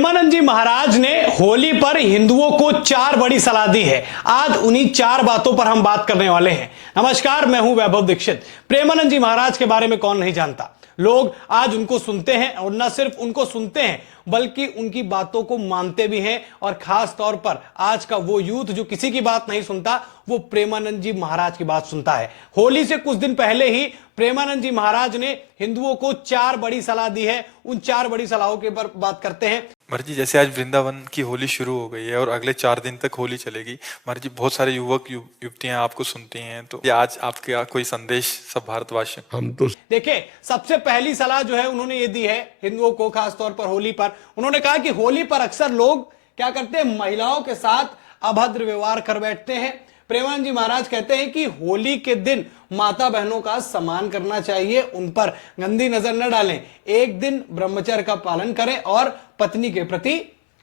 प्रेमानंद जी महाराज ने होली पर हिंदुओं को 4 बड़ी सलाह दी है। आज उन्हीं 4 बातों पर हम बात करने वाले हैं। नमस्कार, मैं हूं वैभव दीक्षित। प्रेमानंद जी महाराज के बारे में कौन नहीं जानता। लोग आज उनको सुनते हैं और न सिर्फ उनको सुनते हैं बल्कि उनकी बातों को मानते भी हैं। और खास तौर पर आज का वो यूथ जो किसी की बात नहीं सुनता, वो प्रेमानंद जी महाराज की बात सुनता है। होली से कुछ दिन पहले ही प्रेमानंद जी महाराज ने हिंदुओं को 4 बड़ी सलाह दी है। उन 4 बड़ी सलाहों के पर बात करते हैं। मर्जी, जैसे आज वृंदावन की होली शुरू हो गई है और अगले 4 दिन तक होली चलेगी। मर्जी, बहुत सारे युवक युवतियां आपको सुनती हैं, तो ये आज आपके कोई संदेश सब भारतवासियों हम तो देखिए, सबसे पहली सलाह जो है उन्होंने ये दी है हिंदुओं को, खासतौर पर होली पर। उन्होंने कहा कि होली पर अक्सर लोग क्या करते हैं, महिलाओं के साथ अभद्र व्यवहार कर बैठते हैं। प्रेमानंद जी महाराज कहते हैं कि होली के दिन माता बहनों का सम्मान करना चाहिए, उन पर गंदी नजर न डालें, एक दिन ब्रह्मचर्य का पालन करें और पत्नी के प्रति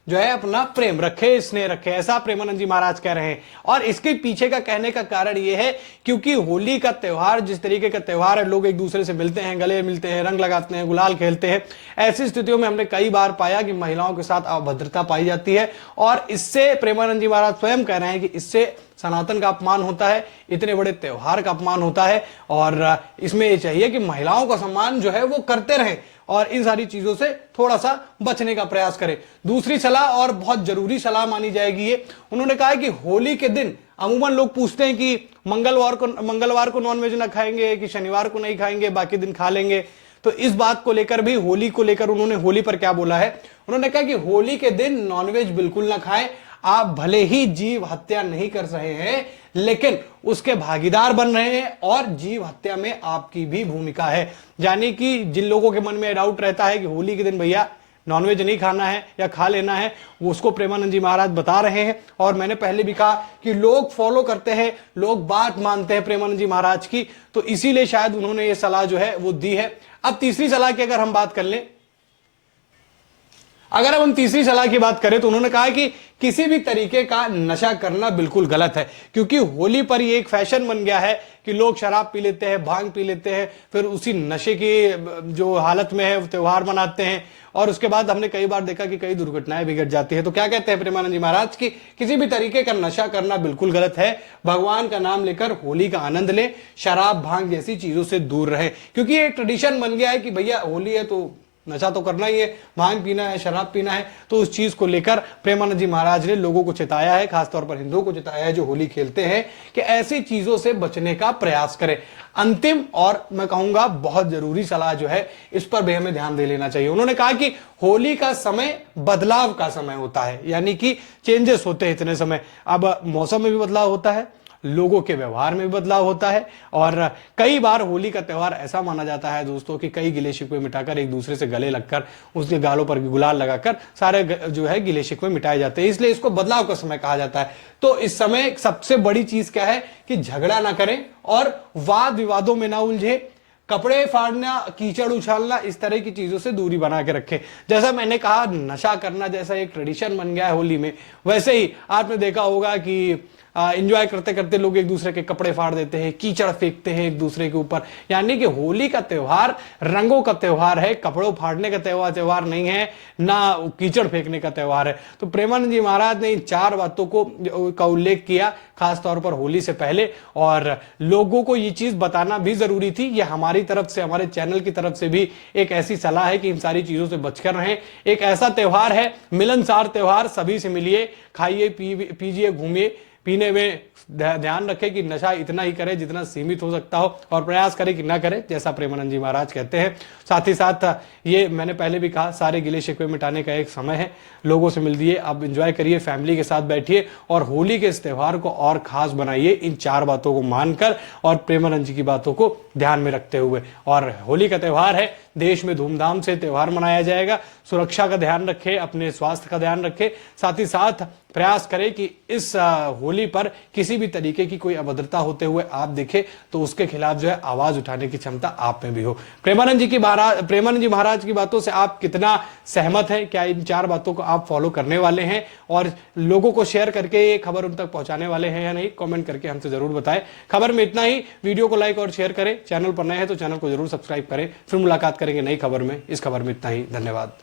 जो है अपना प्रेम रखे, स्नेह रखे, ऐसा प्रेमानंद जी महाराज कह रहे हैं। और इसके पीछे का कहने का कारण यह है क्योंकि होली का त्योहार जिस तरीके का त्योहार है, लोग एक दूसरे से मिलते हैं, गले मिलते हैं, रंग लगाते हैं, गुलाल खेलते हैं। ऐसी स्थितियों में हमने कई बार पाया कि महिलाओं के साथ अभद्रता पाई जाती है और इससे प्रेमानंद जी महाराज स्वयं कह रहे हैं कि इससे सनातन का अपमान होता है, इतने बड़े त्योहार का अपमान होता है। और इसमें यह चाहिए कि महिलाओं का सम्मान जो है वो करते रहें और इन सारी चीजों से थोड़ा सा बचने का प्रयास करें। दूसरी सलाह और बहुत जरूरी सलाह मानी जाएगी ये, उन्होंने कहा है कि होली के दिन अमूमन लोग पूछते हैं कि मंगलवार को नॉनवेज ना खाएंगे कि शनिवार को नहीं खाएंगे, बाकी दिन खा लेंगे। तो इस बात को लेकर भी, होली को लेकर उन्होंने होली पर क्या बोला है, उन्होंने कहा कि होली के दिन नॉनवेज बिल्कुल ना खाएं। आप भले ही जीव हत्या नहीं कर रहे हैं लेकिन उसके भागीदार बन रहे हैं और जीव हत्या में आपकी भी भूमिका है। यानी कि जिन लोगों के मन में डाउट रहता है कि होली के दिन भैया नॉनवेज नहीं खाना है या खा लेना है, वो उसको प्रेमानंद जी महाराज बता रहे हैं। और मैंने पहले भी कहा कि लोग फॉलो करते हैं, लोग बात मानते हैं प्रेमानंद जी महाराज की, तो इसीलिए शायद उन्होंने ये सलाह जो है वो दी है। अब तीसरी सलाह की अगर हम बात कर लें, अगर हम तीसरी सलाह की बात करें तो उन्होंने कहा कि किसी भी तरीके का नशा करना बिल्कुल गलत है। क्योंकि होली पर ये एक फैशन बन गया है कि लोग शराब पी लेते हैं, भांग पी लेते हैं, फिर उसी नशे की जो हालत में है त्योहार मनाते हैं और उसके बाद हमने कई बार देखा कि कई दुर्घटनाएं बिगड़ जाती है। तो क्या कहते हैं प्रेमानंद जी महाराज की किसी भी तरीके का नशा करना बिल्कुल गलत है। भगवान का नाम लेकर होली का आनंद लें, शराब भांग जैसी चीजों से दूर रहें। क्योंकि ये एक ट्रेडिशन बन गया है कि भैया होली है तो नशा तो करना ही है, भांग पीना है, शराब पीना है। तो उस चीज को लेकर प्रेमानंद जी महाराज ने लोगों को चेताया है, खासतौर पर हिंदुओं को चेताया है जो होली खेलते हैं, कि ऐसी चीजों से बचने का प्रयास करें। अंतिम और मैं कहूंगा बहुत जरूरी सलाह जो है, इस पर भी हमें ध्यान दे लेना चाहिए। उन्होंने कहा कि होली का समय बदलाव का समय होता है, यानी कि चेंजेस होते हैं इतने समय। अब मौसम में भी बदलाव होता है, लोगों के व्यवहार में भी बदलाव होता है और कई बार होली का त्योहार ऐसा माना जाता है दोस्तों कि कई गिले शिकवे मिटाकर एक दूसरे से गले लगकर उसके गालों पर गुलाल लगाकर सारे जो है गिले शिकवे मिटाए जाते हैं, इसलिए इसको बदलाव का समय कहा जाता है। तो इस समय सबसे बड़ी चीज क्या है कि झगड़ा ना करें और वाद विवादों में ना उलझे, कपड़े फाड़ना, कीचड़ उछालना, इस तरह की चीजों से दूरी बना के रखें। जैसा मैंने कहा, नशा करना जैसा एक ट्रेडिशन बन गया है होली में, वैसे ही आपने देखा होगा कि एंजॉय करते करते लोग एक दूसरे के कपड़े फाड़ देते हैं, कीचड़ फेंकते हैं एक दूसरे के ऊपर। यानी कि होली का त्योहार रंगों का त्योहार है, कपड़ों फाड़ने का त्योहार नहीं है, ना कीचड़ फेंकने का त्योहार है। तो प्रेमानंद जी महाराज ने इन 4 बातों का उल्लेख किया खासतौर पर होली से पहले, और लोगों को ये चीज बताना भी जरूरी थी। ये हमारी तरफ से, हमारे चैनल की तरफ से भी एक ऐसी सलाह है कि इन सारी चीजों से बचकर रहें। एक ऐसा त्योहार है, मिलनसार त्योहार, सभी से मिलिए, खाइए, पीजिए, घूमिए, पीने में ध्यान रखें कि नशा इतना ही करे जितना सीमित हो सकता हो और प्रयास करें कि ना करें, जैसा प्रेमानंद जी महाराज कहते हैं। साथ ही साथ ये मैंने पहले भी कहा, सारे गिले शिकवे मिटाने का एक समय है। लोगों से मिलिए, अब एंजॉय करिए, फैमिली के साथ बैठिए और होली के इस त्योहार को और खास बनाइए इन 4 बातों को मानकर और प्रेमानंद जी की बातों को ध्यान में रखते हुए। और होली का त्योहार है, देश में धूमधाम से त्योहार मनाया जाएगा। सुरक्षा का ध्यान रखें, अपने स्वास्थ्य का ध्यान रखें, साथ ही साथ प्रयास करें कि इस होली पर किसी भी तरीके की कोई अभद्रता होते हुए आप देखें तो उसके खिलाफ जो है आवाज उठाने की क्षमता आप में भी हो। प्रेमानंद जी महाराज की बातों से आप कितना सहमत हैं? क्या इन 4 बातों को आप फॉलो करने वाले हैं और लोगों को शेयर करके ये खबर उन तक पहुंचाने वाले हैं या नहीं? कमेंट करके हमसे जरूर बताएं। खबर में इतना ही। वीडियो को लाइक और शेयर करें, चैनल पर नए हैं तो चैनल को जरूर सब्सक्राइब करें। फिर मुलाकात करेंगे नई खबर में। इस खबर में इतना ही। धन्यवाद।